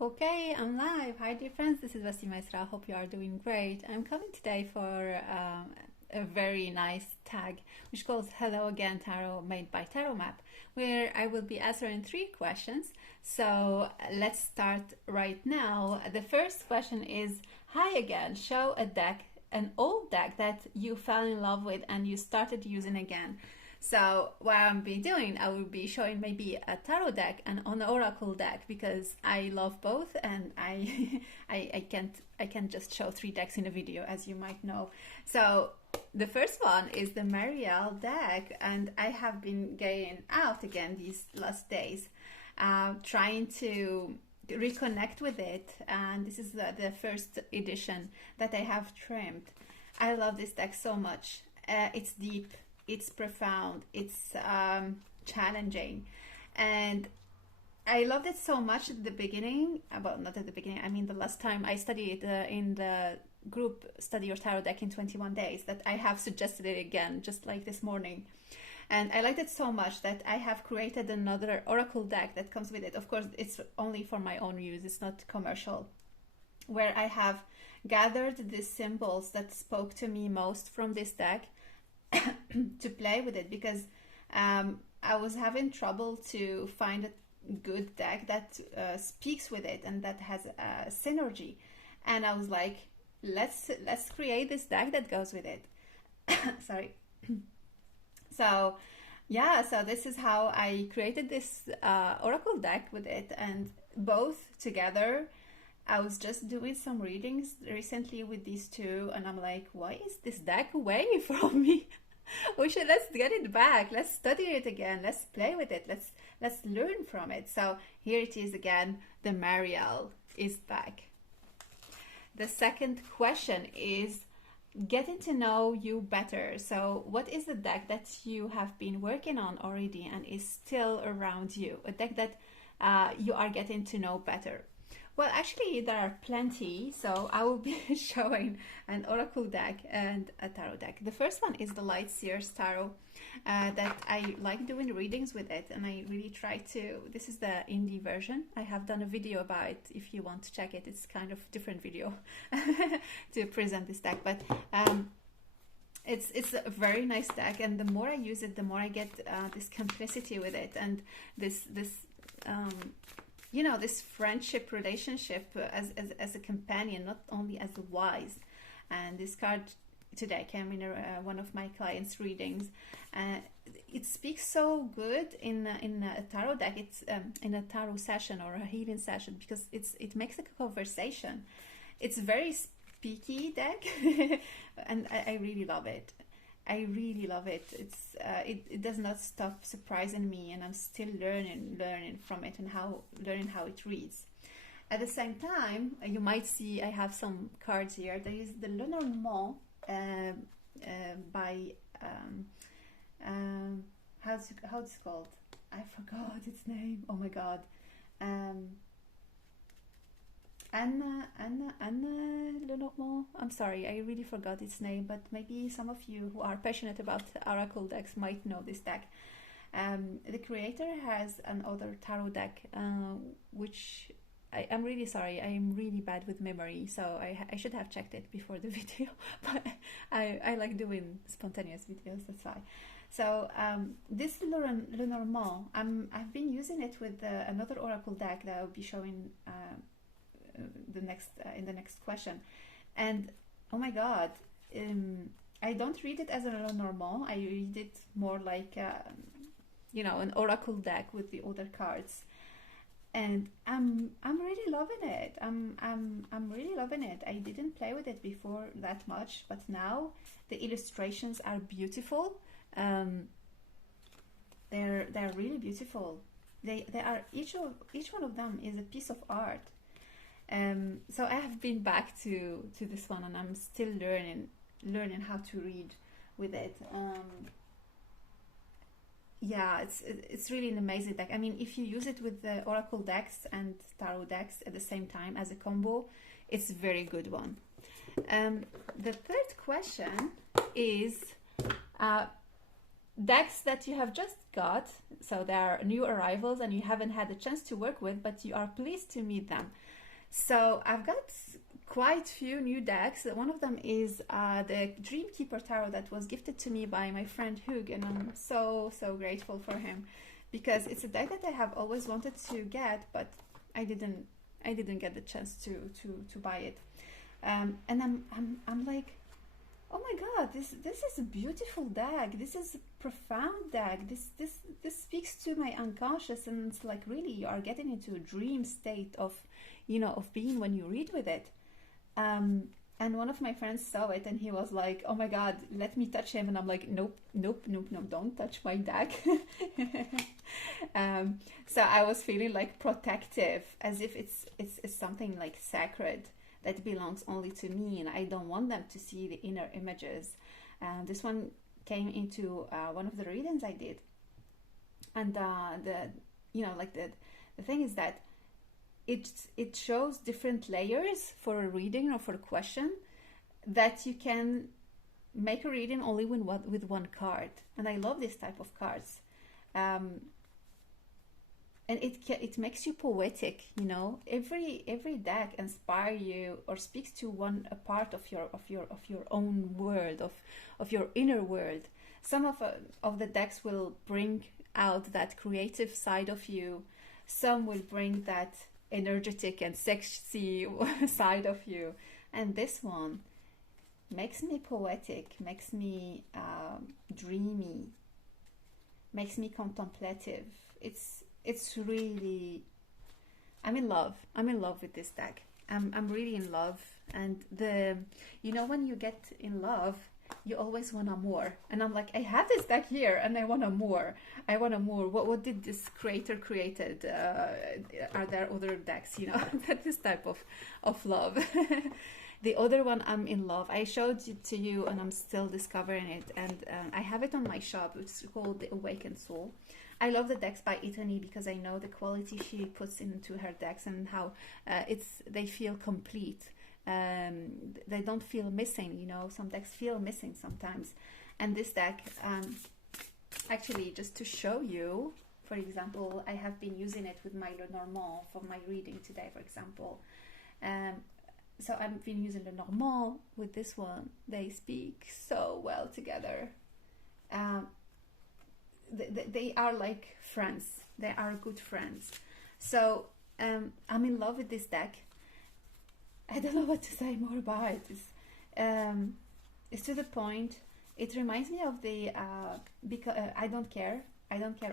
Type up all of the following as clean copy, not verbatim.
Okay, I'm live. Hi, dear friends. This is Vasi Maestra. Hope you are doing great. I'm coming today for a very nice tag, which calls Hello Again Tarot, made by Tarot Map, where I will be answering three questions. So let's start right now. The first question is, hi again. Show a deck, an old deck that you fell in love with and you started using again. So what I'll be doing, I will be showing maybe a tarot deck and an oracle deck because I love both, and I can't just show three decks in a video, as you might know. So the first one is the Marielle deck, and I have been getting out again these last days, trying to reconnect with it, and this is the first edition that I have trimmed. I love this deck so much. It's deep, it's profound, it's challenging, and I loved it so much at the beginning. Well, not at the beginning, I mean the last time I studied in the group Study Your Tarot Deck in 21 Days, that I have suggested it again, just like this morning. And I liked it so much that I have created another oracle deck that comes with it. Of course, it's only for my own use, it's not commercial, where I have gathered the symbols that spoke to me most from this deck to play with it, because I was having trouble to find a good deck that speaks with it and that has synergy, and I was like, let's create this deck that goes with it. Sorry. So yeah, so this is how I created this oracle deck with it, and both together. I was just doing some readings recently with these two, and I'm like, why is this deck away from me? Let's get it back. Let's study it again. Let's play with it. Let's learn from it. So here it is again. The Marielle is back. The second question is getting to know you better. So what is the deck that you have been working on already and is still around you? A deck that you are getting to know better. Well, actually, there are plenty, so I will be showing an oracle deck and a tarot deck. The first one is the Light Seers Tarot, that I like doing readings with it, and I really try to. This is the indie version. I have done a video about it. If you want to check it, it's kind of different video to present this deck, but it's a very nice deck, and the more I use it, the more I get this complicity with it, and this this friendship relationship as a companion, not only as a wise. And this card today came in one of my clients' readings. It speaks so good in a tarot deck. It's in a tarot session or a healing session, because it makes a conversation. It's a very speaky deck, and I really love it. I really love it. It does not stop surprising me, and I'm still learning from it and learning how it reads. At the same time, you might see I have some cards here. There is the Lenormand by how's it called? I forgot its name. Oh my god. Anna Lenormand. I'm sorry, I really forgot its name, but maybe some of you who are passionate about oracle decks might know this deck. The creator has another tarot deck, which I'm really sorry, I'm really bad with memory, so I should have checked it before the video, but I like doing spontaneous videos, that's why. So this Lenormand, I've been using it with another oracle deck that I'll be showing in the next question, and oh my god, I don't read it as a Lenormand. I read it more like an oracle deck with the other cards, and I'm really loving it. I'm really loving it. I didn't play with it before that much, but now the illustrations are beautiful. They're really beautiful. They are each one of them is a piece of art. So I have been back to this one, and I'm still learning how to read with it. Yeah, it's really an amazing deck. I mean, if you use it with the oracle decks and tarot decks at the same time as a combo, it's a very good one. The third question is decks that you have just got, so they are new arrivals and you haven't had a chance to work with, but you are pleased to meet them. So I've got quite few new decks. One of them is the Dreamkeeper Tarot that was gifted to me by my friend Hugh, and I'm so grateful for him, because it's a deck that I have always wanted to get, but I didn't get the chance to buy it. And I'm like, oh my god, this is a beautiful deck. This is a profound deck. This speaks to my unconscious, and it's like, really, you are getting into a dream state of, you know, of being when you read with it. And one of my friends saw it and he was like, oh my god, let me touch him. And I'm like, nope, don't touch my deck. So I was feeling like protective, as if it's something like sacred that belongs only to me, and I don't want them to see the inner images. This one came into one of the readings I did, and the thing is that it shows different layers for a reading or for a question, that you can make a reading only with one card. And I love this type of cards. And it makes you poetic, you know. Every deck inspire you or speaks to a part of your own world, of your inner world. Some of the decks will bring out that creative side of you. Some will bring that energetic and sexy side of you, and this one makes me poetic, makes me dreamy, makes me contemplative. It's really, I'm in love with this deck. I'm really in love. And when you get in love, you always want more. And I'm like, I have this deck here and I want more. What did this creator created? Are there other decks, you know? This type of love. The other one, I'm in love. I showed it to you and I'm still discovering it. And I have it on my shop. It's called The Awakened Soul. I love the decks by Italy because I know the quality she puts into her decks and how they feel complete. They don't feel missing, you know. Some decks feel missing sometimes. And this deck, actually, just to show you, for example, I have been using it with my Lenormand for my reading today, for example. So I've been using Lenormand with this one. They speak so well together. They are like friends. They are good friends. So I'm in love with this deck. I don't know what to say more about it. It's to the point. It reminds me of the because I don't care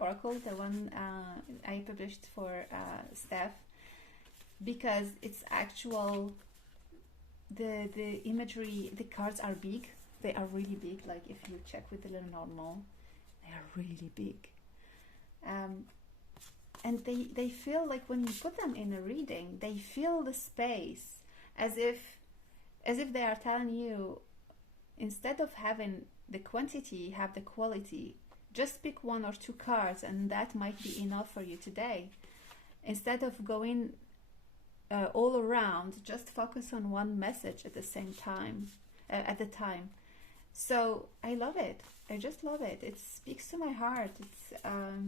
Oracle, the one I published for Steph, because it's actual. The imagery, the cards are big. They are really big. Like if you check with the Lenormand, they are really big. And they feel like when you put them in a reading, they fill the space as if they are telling you, instead of having the quantity, have the quality. Just pick one or two cards and that might be enough for you today. Instead of going all around, just focus on one message at the same time, at the time. So I love it. I just love it. It speaks to my heart.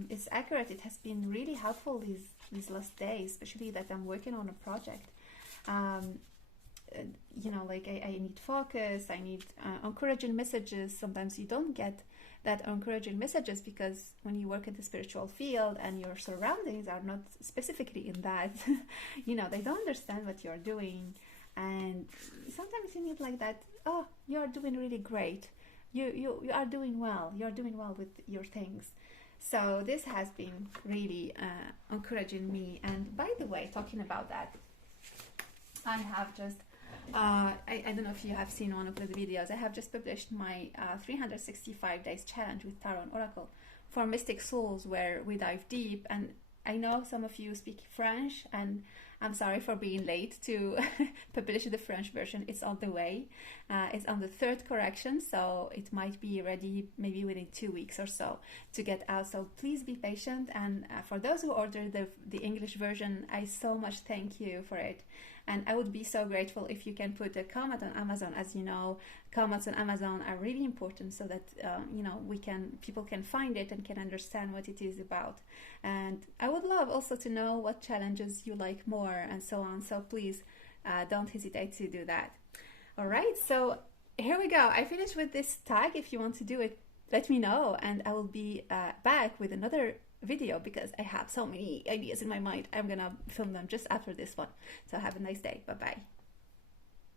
It's accurate. It has been really helpful these last days, especially that I'm working on a project. Like I need focus. I need encouraging messages. Sometimes you don't get that encouraging messages because when you work in the spiritual field and your surroundings are not specifically in that, they don't understand what you're doing. And sometimes you need like that, oh, you are doing really great. You are doing well. You're doing well with your things. So this has been really encouraging me. And by the way, talking about that, I have just, I don't know if you have seen one of the videos, I have just published my 365 days challenge with Tarot and Oracle for Mystic Souls, where we dive deep. And I know some of you speak French, and I'm sorry for being late to publish the French version. It's on the way. It's on the third correction, so it might be ready maybe within 2 weeks or so to get out. So please be patient. And for those who ordered the English version, I so much thank you for it. And I would be so grateful if you can put a comment on Amazon. As you know, comments on Amazon are really important so that people can find it and can understand what it is about. And I would love also to know what challenges you like more and so on. So please don't hesitate to do that. All right, so here we go. I finished with this tag. If you want to do it, let me know, and I will be back with another video because I have so many ideas in my mind. I'm gonna film them just after this one. So have a nice day. Bye bye.